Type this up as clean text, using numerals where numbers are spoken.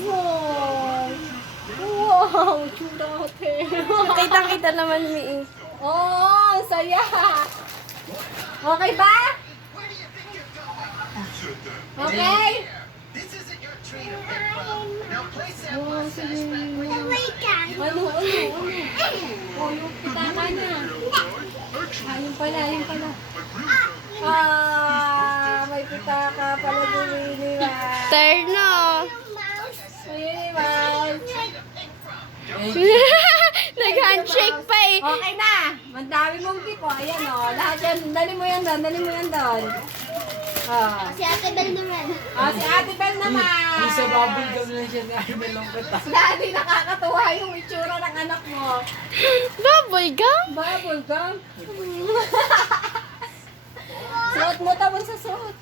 Wow! Wow! Churate! Kitang-kita naman, Mi. Oh, ang saya! Okay ba? Okay? Oh, sige. Ano? Oh, yung pitaka niya. Ayun pala, ayun pala. May pitaka pala ni Winnie Mouse. Terno. Winnie Mouse. Nag-handshake pa eh. Okay na. Mandami mong gift. Oh, ayan oh. Lahat yan. Dali mo yan doon. Dali mo yan doon. Oh. Si Ate Bel naman. Oh, si Ate Bel naman. Yung sa bubble gum lang siya na nalungkot ah. Daddy, nakakatuwa yung itsura ng anak mo. Bubble gum? Bubble gum. Suot mo tapos sa suot.